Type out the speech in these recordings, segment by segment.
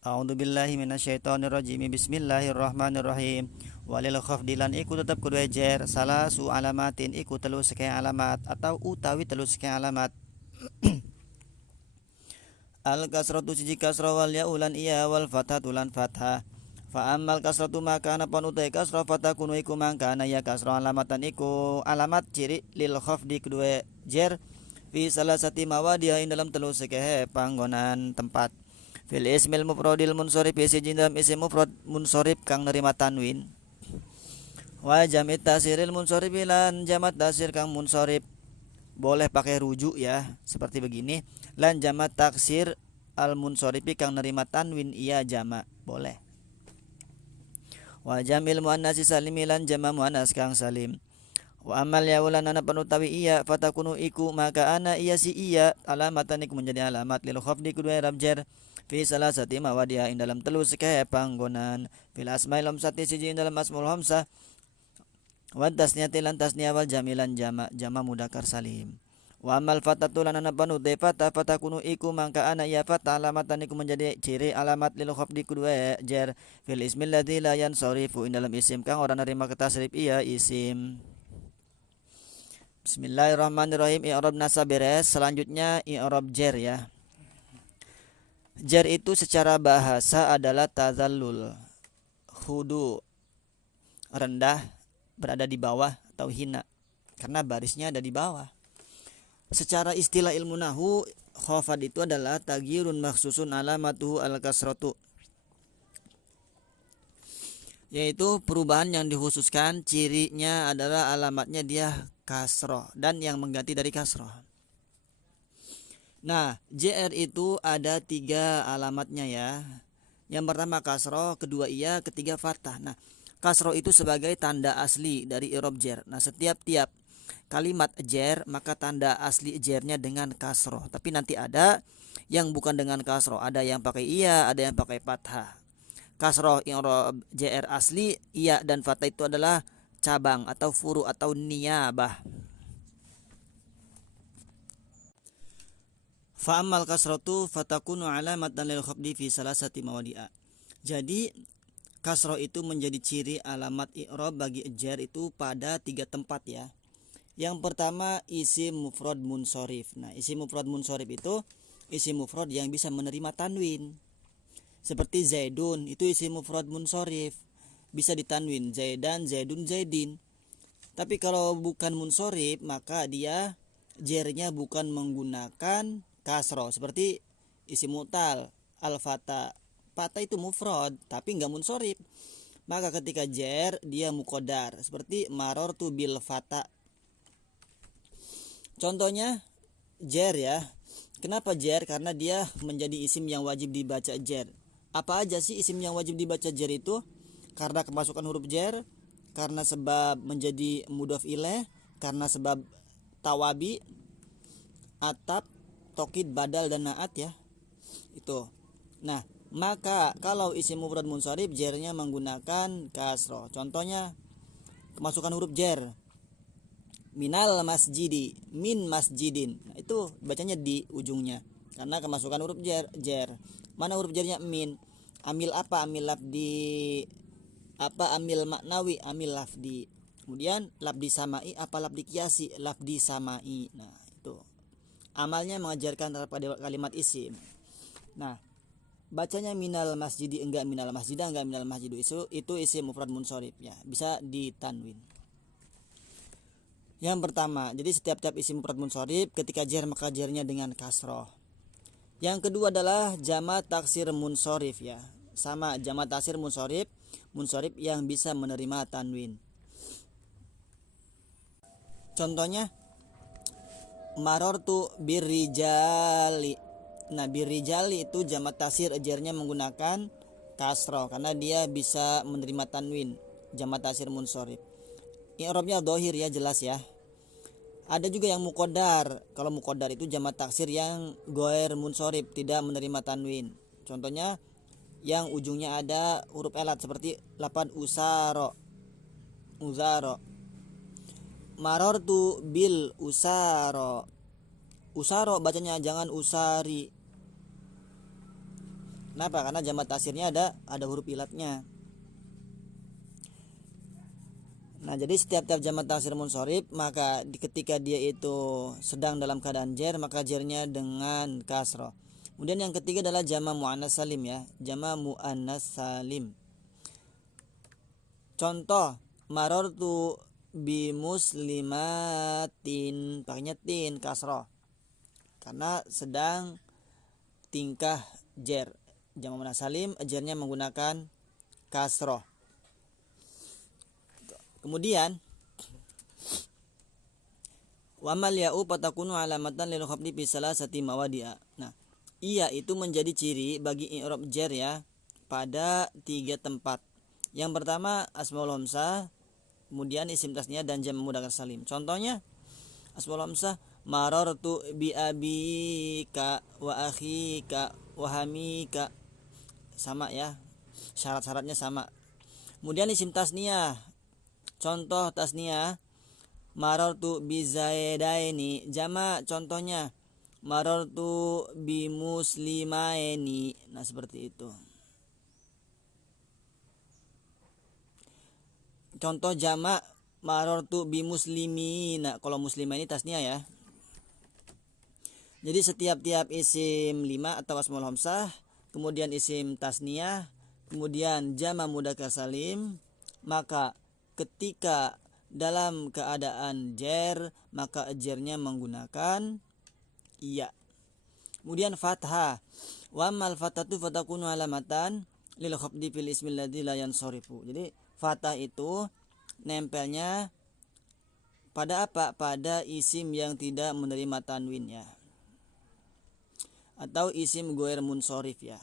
A'udzubillahi minasyaitonirrajim. Bismillahirrahmanirrahim. Walil khafdilan iku tetep kudu ejer salah su alamatin iku telu sekian alamat atau utawi telu sekian alamat. Al kasratu siji kasra wal ya ulan iya wal fathah tulan fathah. Fa ammal kasratu maka ana pun utai kasra fathah kunu iku mangka ana ya kasra alamatan iku alamat ciri lil khafdi kedua jer fi salah sati mawadiha dalam telu sekehe panggonan tempat. Fil ismil mufradil munsharif siji dalam isim mufrad munsharif kang nerima tanwin. Wa jamit tasiril munsharif lan jamat tasir kang munsharif boleh pakai rujuk ya seperti begini. Lan jamat taksir al munsorifi kang nerima tanwin iya jama boleh. Wa jamil muannasi salimi lan jama muannas kang salim. Wa amal ya ulan ana panutawi iya fatakunu iku maka ana iya si iya alamatan iku menjadi alamat lil khafdi kedua i'rab jar fi salasati mawadiha ing dalam telu sekaya panggonan fil asmail hamsati siji dalam asmaul hamsah wa tasniyati lan tasniyah wal jamilan jama mudzakkar salim. Wa amal fatatu lan ana panutai fatakunu iku mangka ana ya fatah alamatan iku menjadi ciri alamat lil khafdi kedua jar fil ismil ladzi la yansarifu ing dalam isim kang ora nerima tasrif iya isim. Bismillahirrahmanirrahim. I'rab nasab beres. Selanjutnya i'rab jar ya. Jar itu secara bahasa adalah tazallul, khudu, rendah, berada di bawah atau hina karena barisnya ada di bawah. Secara istilah ilmu nahwu, khafad itu adalah taghyirun makhsusun alamatuhu al-kasratu, yaitu perubahan yang dikhususkan cirinya adalah alamatnya dia kasroh dan yang mengganti dari kasroh. Nah, JR itu ada 3 alamatnya ya. Yang pertama kasroh, kedua iya, ketiga fathah. Nah, kasroh itu sebagai tanda asli dari i'rab jar. Nah, setiap kalimat jar maka tanda asli jarnya dengan kasroh. Tapi nanti ada yang bukan dengan kasroh, ada yang pakai iya, ada yang pakai fathah. Kasroh i'rab JR asli, iya dan fathah itu adalah cabang atau furu atau niyabah. Fa ammal kasratu fatakunu alamatan lil khafdi fi salasati mawadi'a. Jadi kasroh itu menjadi ciri alamat i'rab bagi jar itu pada 3 tempat ya. Yang pertama isim mufrad munsharif. Nah, isim mufrad munsharif itu isim mufrad yang bisa menerima tanwin. Seperti Zaidun itu isim mufrad munsharif, bisa ditanwin Zaidan, Zaidun, Zaidin. Tapi kalau bukan munsharif maka dia jarnya bukan menggunakan kasroh seperti isim mutal al-fata. Fata itu mufrad tapi enggak munsharif. Maka ketika jar dia muqaddar seperti marartu bil fata. Contohnya jar ya. Kenapa jar? Karena dia menjadi isim yang wajib dibaca jar. Apa aja sih isim yang wajib dibaca jar itu? Karena kemasukan huruf jar, karena sebab menjadi mudhof ilaih, karena sebab tawabi, atap, tokid, badal dan naat ya. Itu. Nah, maka kalau isim mufrad munsharif jarnya menggunakan kasroh. Contohnya kemasukan huruf jar. Minal masjidi, min masjidin. Nah, itu bacanya di ujungnya karena kemasukan huruf jar. Mana huruf jarnya min? Amil apa? Amil lafdi apa? Amil maknawi, amil lafdi. Kemudian lafdi samai apa lafdi kiasi? Lafdi samai. Nah, itu. Amalnya mengajarkan pada kalimat isim. Nah, bacanya minal masjidi enggak minal masjidah, enggak minal masjidu, itu isim mufrad munsharif ya, bisa ditanwin. Yang pertama, jadi setiap isim mufrad munsharif ketika jar maka jarnya dengan kasroh. Yang kedua adalah jamak taksir munsharif ya. Sama jamak taksir munsharif yang bisa menerima tanwin. Contohnya marartu birrijali. Nah, birrijali itu jamak taksir jarnya menggunakan kasroh karena dia bisa menerima tanwin, jamak taksir munsharif. I'rabnya dhahir ya, jelas ya. Ada juga yang muqaddar. Kalau muqaddar itu jamak taksir yang ghair munsharif, tidak menerima tanwin. Contohnya yang ujungnya ada huruf elat seperti lapan uzaro. Marartu bil usaro bacanya, jangan usari. Kenapa? Karena jamak taksirnya ada huruf ilatnya. Nah, jadi setiap jamak taksir munsharif, maka ketika dia itu sedang dalam keadaan jer, maka jernya dengan kasroh. Kemudian yang ketiga adalah jamak muannas salim ya, jamak muannas salim. Contoh, marortu bi muslimatin, pakainya tin kasroh karena sedang tingkah jer. Jamak muannas salim jernya menggunakan kasroh. Kemudian wamal ya'u patakunu alamatan lil khafdi fi salasati mawadi'a. Nah, iya itu menjadi ciri bagi i'rab jar ya pada 3 tempat. Yang pertama asmaul hamzah, kemudian isim tasniyah dan jam' mudzakkar salim. Contohnya asmaul hamzah marartu bi abika wa akhika wa hamika, sama ya, syarat-syaratnya sama. Kemudian isim tasniyah, contoh tasniyah marartu bi zaidaini, jamak contohnya marartu bi muslimaini. Nah, seperti itu. Contoh jamak marartu bi muslimina, kalau muslimah ini tasniyah ya. Jadi setiap isim 5 atau asmaul hamzah, kemudian isim tasniyah, kemudian jamak mudzakkar salim, maka ketika dalam keadaan jer, maka jernya menggunakan iya. Kemudian fathah, wa mal fathatu fatakunu alamatan lil khafdi fil ismil ladzi la yansarifu. Jadi fathah itu nempelnya pada apa? Pada isim yang tidak menerima tanwin ya, atau isim ghair munsharif ya.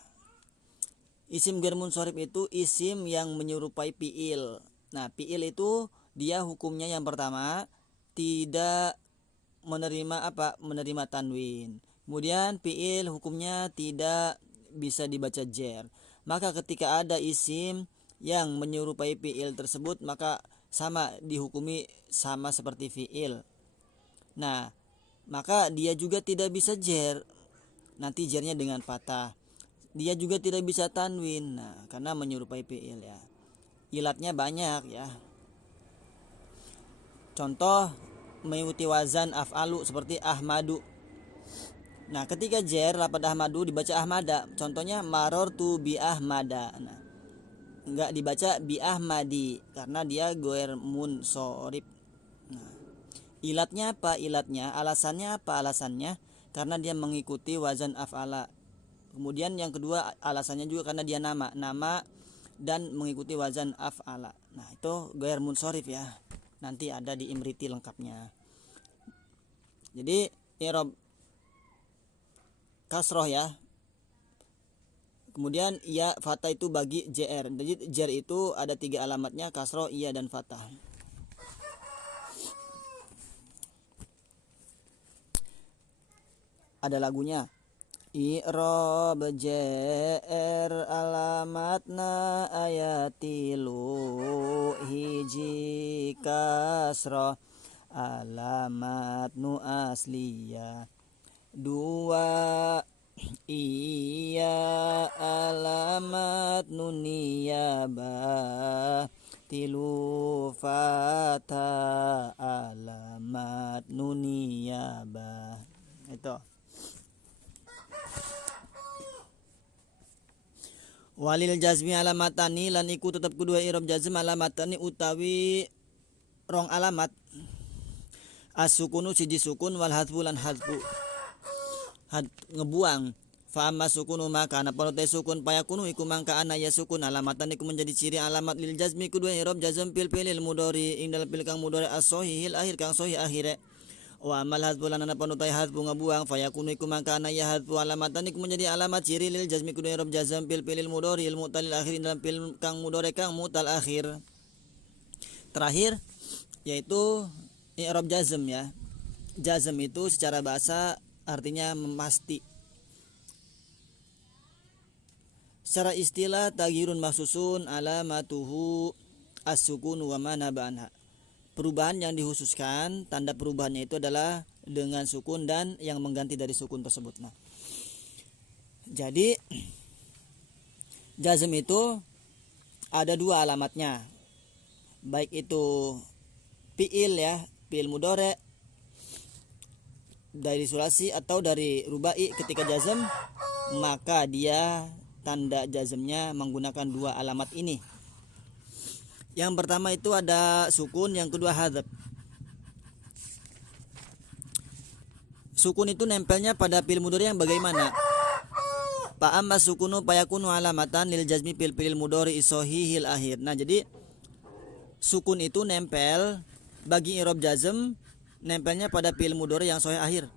Isim ghair munsharif itu isim yang menyerupai fiil. Nah, fiil itu dia hukumnya yang pertama tidak menerima apa? Menerima tanwin. Kemudian fiil hukumnya tidak bisa dibaca jer. Maka ketika ada isim yang menyerupai fiil tersebut, maka sama dihukumi sama seperti fiil. Nah, maka dia juga tidak bisa jer. Nanti jernya dengan fathah. Dia juga tidak bisa tanwin. Nah, karena menyerupai fiil ya. Ilatnya banyak ya. Contoh mengikuti wazan af'alu seperti ahmadu. Nah, ketika jer lafaz ahmadu dibaca ahmada. Contohnya marortu bi ahmada. Nah, enggak dibaca bi ahmadi karena dia ghair munsharif. Nah, ilatnya apa? Ilatnya, alasannya apa? Alasannya karena dia mengikuti wazan af'ala. Kemudian yang kedua alasannya juga karena dia nama dan mengikuti wazan af'ala. Nah, itu ghair munsharif ya. Nanti ada di imriti lengkapnya. Jadi i'rab kasroh ya. Kemudian ya fathah itu bagi JR. Jadi JR itu ada 3 alamatnya, kasroh, iya dan fathah. Ada lagunya. I'rab JR alamatna ayatilu hiji kasroh alamat nu asliya 2 iya alamat nu niyabah 3 fathah alamat nu niyabah. Itu walil jazmi alamatani lan iku tetap kedua i'rab jazm alamatani utawi rong alamat as-sukunu siji sukun wal hadfu lan hadfu ngebuang fa amma sukunu maka ana panote sukun payakunu iku mangka ana ya sukun alamatan iku menjadi ciri alamat lil jazmi kedua i'rab jazm fil fi'il mudhari ing dalem fil kang mudhari as-sahihil akhir kang sahih akhire. Wa amal hadfu lan ana panutai hadfu ngabuang fayakunu iku mangka ana ya hadfu alamatan iku menjadi alamat ciri lil jazmi kudu i'rab jazm fil fi'il mudhari al mu'tal akhir dalam fil kang mudhari kang mu'tal akhir. Terakhir yaitu i'rab jazm ya. Jazm itu secara bahasa artinya memasti. Secara istilah taghyirun mahsusun alamatuhu as-sukun wa ma nabanha. Perubahan yang dikhususkan, tanda perubahannya itu adalah dengan sukun dan yang mengganti dari sukun tersebut. Nah, jadi Jazm itu ada dua alamatnya, baik itu fiil ya, fiil mudhari dari sulasi atau dari rubai. Ketika jazm maka dia tanda jazmnya menggunakan dua alamat ini. Yang pertama itu ada sukun, yang kedua hadzaf. Sukun itu nempelnya pada fiil mudhari yang bagaimana? Fa amma sukunu fayakunu alamatan lil jazmi fil fiil mudhari sahihil akhir. Nah, jadi sukun itu nempel bagi i'rab jazm, nempelnya pada fiil mudhari yang sahih akhir.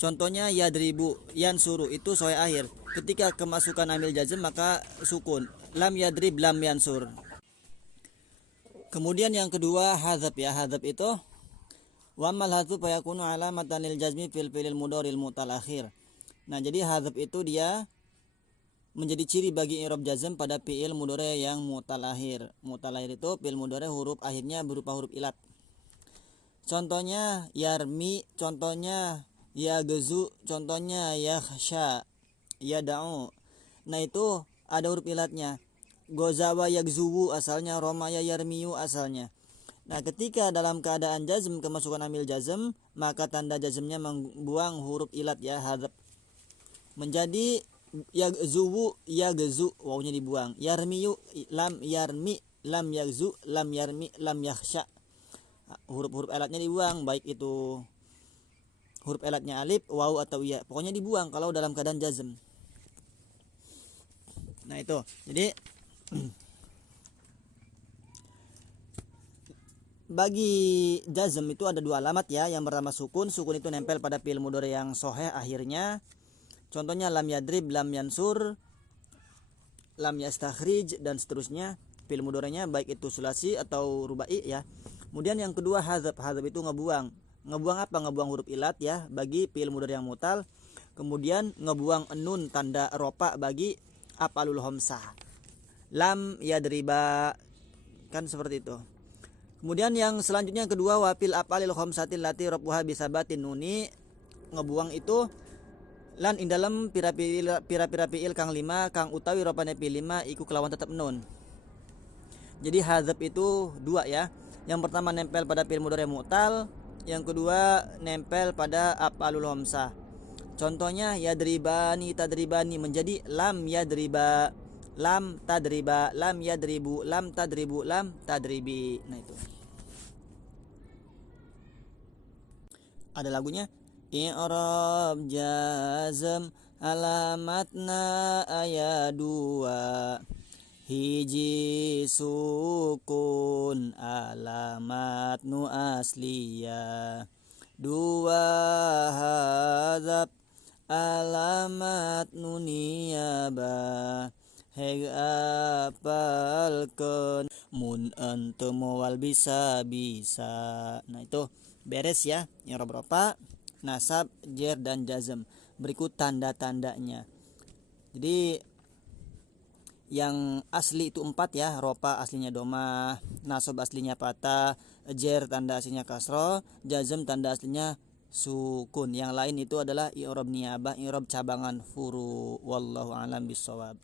Contohnya yadribu, yansuru itu sahih akhir. Ketika kemasukan amil jazm maka sukun. Lam yadrib, lam yansur. Kemudian yang kedua hadzaf ya. Hadzaf itu wa mal hadzfu fayakunu alamatan lil jazmi fil fiil mudhari mutal akhir. Nah, jadi hadzaf itu dia menjadi ciri bagi i'rab jazm pada fiil mudhari yang mutal akhir. Mutal akhir itu fiil mudhari huruf akhirnya berupa huruf ilat. Contohnya yarmi, contohnya yaghzu, contohnya yakhsha, yad'u. Nah, itu ada huruf ilatnya. Gozawa yaghzuwu asalnya, romaya yarmiyu asalnya. Nah, ketika dalam keadaan jazm kemasukan amil jazm, maka tanda jazmnya membuang huruf ilat ya, hadzaf. Menjadi yaghzuwu, yaghzu, wawunya dibuang. Yarmiyu, lam yarmi, lam yaghzu, lam yarmi, lam yakhsha. Huruf-huruf ilatnya dibuang, baik itu huruf ilatnya alif, waw atau ya. Pokoknya dibuang kalau dalam keadaan jazm. Nah, itu. Jadi bagi jazm itu ada dua alamat ya. Yang pertama sukun. Sukun itu nempel pada fiil mudhari yang sahih akhirnya. Contohnya lam yadrib, lam yansur, lam yastakhrij dan seterusnya. Fiil mudharinya baik itu sulasi atau rubai ya. Kemudian yang kedua hadzaf. Hadzaf itu ngebuang. Ngebuang apa? Ngebuang huruf ilat ya bagi fiil mudhari yang mutal. Kemudian ngebuang nun tanda ropa bagi af'alul khamsah. Lam yadriba, kan seperti itu. Kemudian yang selanjutnya yang kedua wafil af'alil khamsatil lati rabbuha bisabatin nuni, ngebuang itu lan ing dalam pira-pira fiil kang 5 kang utawi ropane fiil 5 iku kelawan tetap nun. Jadi hadzaf itu dua ya. Yang pertama nempel pada fiil mudhari mu'tal, yang kedua nempel pada af'alul khamsah. Contohnya yadribani, tadribani menjadi lam yadriba, lam tadriba, lam yadribu, lam tadribu, lam tadribi. Nah, itu ada lagunya. I'rab jazm alamatna ayat 2, hiji sukun alamat nu asliya, 2 hadzaf alamat nu niyabah. Heg apalkeun mun ente moal bisa. Nah, itu beres ya. I'rab ropa, nasab, jer dan jazm. Berikut tanda-tandanya. Jadi yang asli itu 4 ya. Ropa aslinya domah, nasab aslinya patah, jer tanda aslinya kasroh, jazm tanda aslinya sukun. Yang lain itu adalah i'rab niyabah, i'rab cabangan furu. Wallahu a'lam bishawab.